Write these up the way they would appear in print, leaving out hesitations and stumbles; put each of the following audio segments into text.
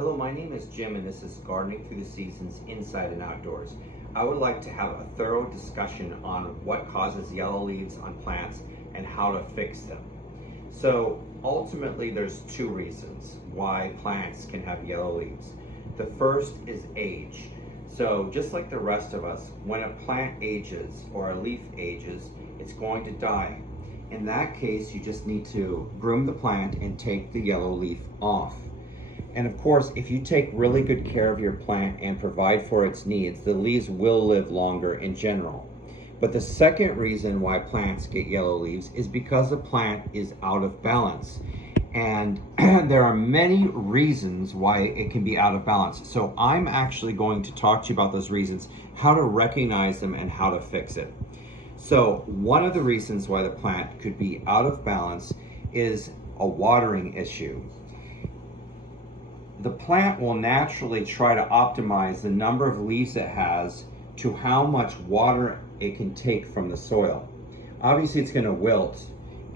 Hello, my name is Jim and this is Gardening Through the Seasons Inside and Outdoors. I would like to have a thorough discussion on what causes yellow leaves on plants and how to fix them. So ultimately there's two reasons why plants can have yellow leaves. The first is age. So just like the rest of us, when a plant ages or a leaf ages, it's going to die. In that case, you just need to prune the plant and take the yellow leaf off. And of course, if you take really good care of your plant and provide for its needs, the leaves will live longer in general. But the second reason why plants get yellow leaves is because the plant is out of balance. And there are many reasons why it can be out of balance. So I'm actually going to talk to you about those reasons, how to recognize them and how to fix it. So one of the reasons why the plant could be out of balance is a watering issue. The plant will naturally try to optimize the number of leaves it has to how much water it can take from the soil. Obviously it's going to wilt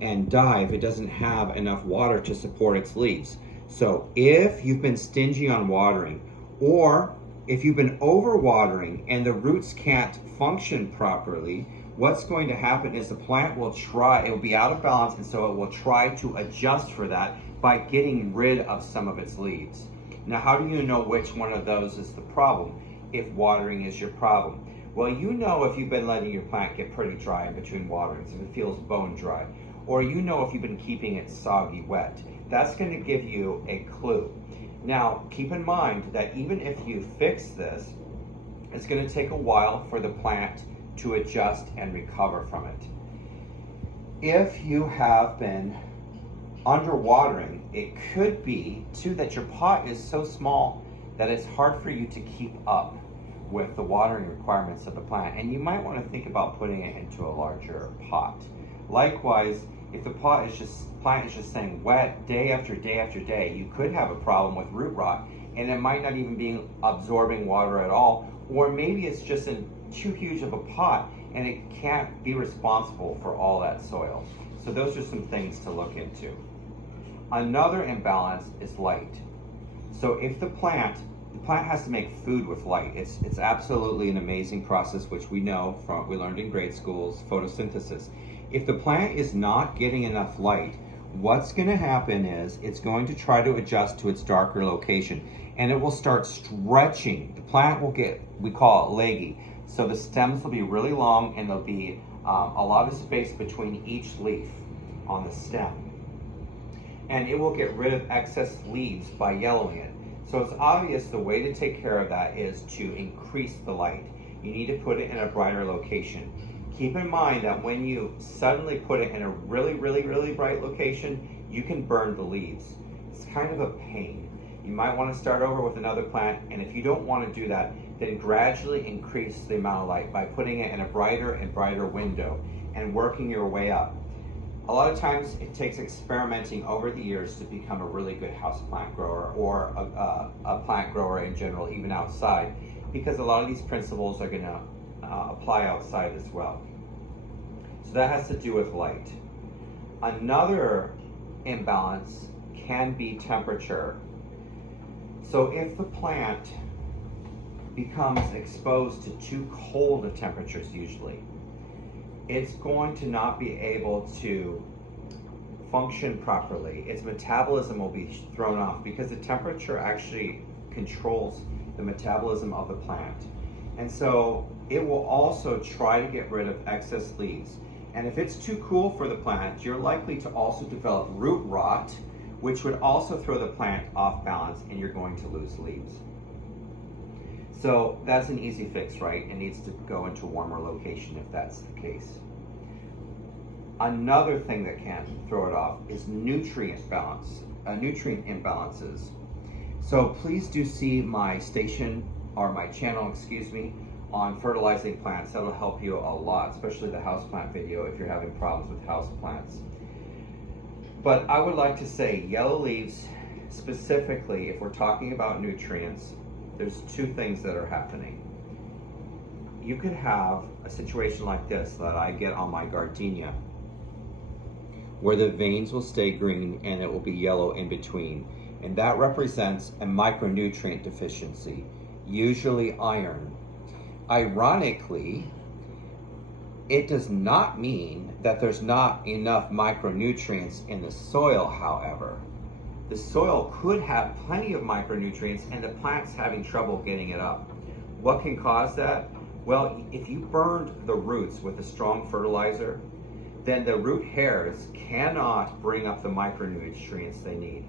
and die if it doesn't have enough water to support its leaves. So if you've been stingy on watering, or if you've been overwatering and the roots can't function properly, what's going to happen is the plant will it will be out of balance, and so it will try to adjust for that by getting rid of some of its leaves. Now, how do you know which one of those is the problem if watering is your problem? Well, you know if you've been letting your plant get pretty dry in between waterings, if it feels bone dry, or you know if you've been keeping it soggy wet. That's going to give you a clue. Now, keep in mind that even if you fix this, it's going to take a while for the plant to adjust and recover from it. If you have been underwatering, it could be too that your pot is so small that it's hard for you to keep up with the watering requirements of the plant, and you might want to think about putting it into a larger pot. Likewise, if the plant is just staying wet day after day after day, you could have a problem with root rot, and it might not even be absorbing water at all, or maybe it's just in too huge of a pot and it can't be responsible for all that soil. So those are some things to look into. Another imbalance is light. So if the plant has to make food with light. It's absolutely an amazing process, which we learned in grade schools, photosynthesis. If the plant is not getting enough light, what's going to happen is it's going to try to adjust to its darker location, and it will start stretching. The plant will get, we call it leggy. So the stems will be really long, and there'll be a lot of space between each leaf on the stem. And it will get rid of excess leaves by yellowing it. So it's obvious the way to take care of that is to increase the light. You need to put it in a brighter location. Keep in mind that when you suddenly put it in a really, really, really bright location, you can burn the leaves. It's kind of a pain. You might want to start over with another plant, and if you don't want to do that, then gradually increase the amount of light by putting it in a brighter and brighter window and working your way up. A lot of times it takes experimenting over the years to become a really good houseplant grower, or a plant grower in general, even outside, because a lot of these principles are going to apply outside as well. So that has to do with light. Another imbalance can be temperature. So if the plant becomes exposed to too cold of temperatures, usually, it's going to not be able to function properly. Its metabolism will be thrown off because the temperature actually controls the metabolism of the plant. And so it will also try to get rid of excess leaves. And if it's too cool for the plant, you're likely to also develop root rot, which would also throw the plant off balance, and you're going to lose leaves. So that's an easy fix, right? It needs to go into a warmer location if that's the case. Another thing that can throw it off is nutrient imbalances. So please do see my channel, on fertilizing plants. That'll help you a lot, especially the houseplant video if you're having problems with houseplants. But I would like to say yellow leaves, specifically, if we're talking about nutrients, there's two things that are happening. You could have a situation like this that I get on my gardenia, where the veins will stay green and it will be yellow in between. and that represents a micronutrient deficiency, usually iron. Ironically, it does not mean that there's not enough micronutrients in the soil, however. The soil could have plenty of micronutrients and the plant's having trouble getting it up. What can cause that? Well, if you burned the roots with a strong fertilizer, then the root hairs cannot bring up the micronutrients they need.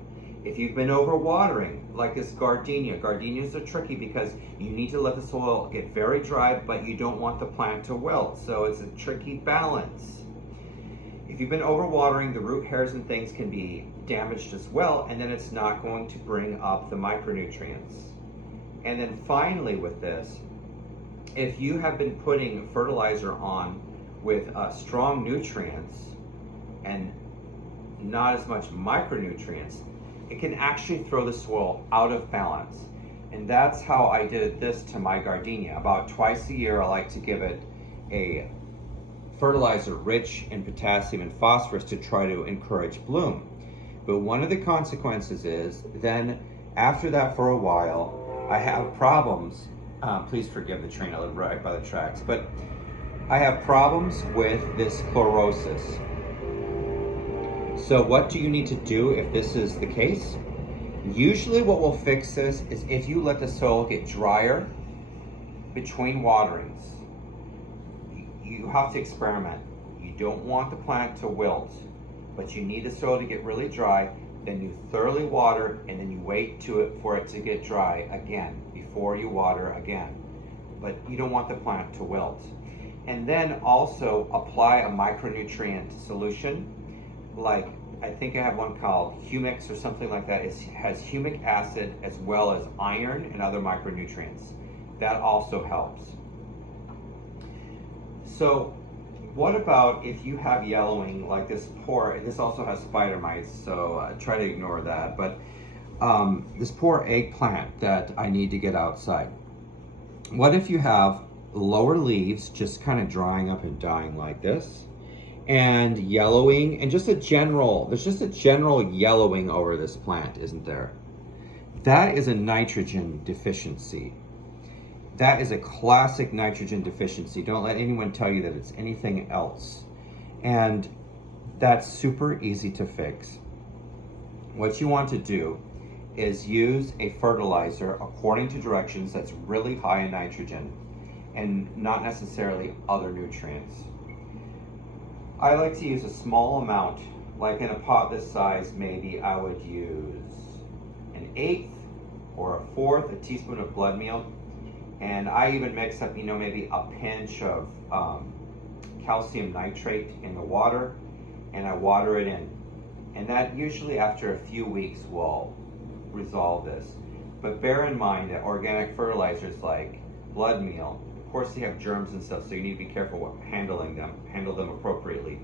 If you've been overwatering, like this gardenia, gardenias are tricky because you need to let the soil get very dry, but you don't want the plant to wilt, so it's a tricky balance. If you've been overwatering, the root hairs and things can be damaged as well, and then it's not going to bring up the micronutrients. And then finally with this, if you have been putting fertilizer on with strong nutrients and not as much micronutrients, it can actually throw the soil out of balance. And that's how I did this to my gardenia. About twice a year, I like to give it a fertilizer rich in potassium and phosphorus to try to encourage bloom. But one of the consequences is then after that for a while, I have problems. Please forgive the train, I live right by the tracks, but I have problems with this chlorosis. So what do you need to do if this is the case? Usually what will fix this is if you let the soil get drier between waterings. You have to experiment. You don't want the plant to wilt, but you need the soil to get really dry. Then you thoroughly water, and then you wait for it to get dry again before you water again. But you don't want the plant to wilt. And then also apply a micronutrient solution, like I think I have one called Humix or something like that. It has humic acid as well as iron and other micronutrients. That also helps. So what about if you have yellowing like this poor, this also has spider mites, so try to ignore that, but this poor eggplant that I need to get outside. What if you have lower leaves just kind of drying up and dying like this, and yellowing, and there's just a general yellowing over this plant, isn't there? That is a nitrogen deficiency. That is a classic nitrogen deficiency. Don't let anyone tell you that it's anything else. And that's super easy to fix. What you want to do is use a fertilizer according to directions that's really high in nitrogen and not necessarily other nutrients. I like to use a small amount, like in a pot this size, maybe I would use 1/8 or 1/4 a teaspoon of blood meal. And I even mix up, maybe a pinch of calcium nitrate in the water, and I water it in. And that usually after a few weeks will resolve this. But bear in mind that organic fertilizers like blood meal, of course they have germs and stuff, so you need to be careful with handle them appropriately.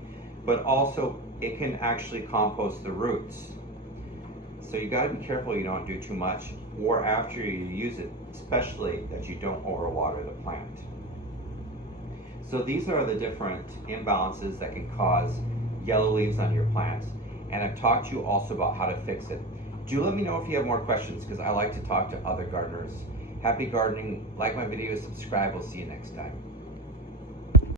But also it can actually compost the roots. So you gotta be careful you don't do too much, or after you use it, especially that you don't overwater the plant. So these are the different imbalances that can cause yellow leaves on your plants. And I've talked to you also about how to fix it. Do let me know if you have more questions, because I like to talk to other gardeners. Happy gardening, like my videos, subscribe, we'll see you next time.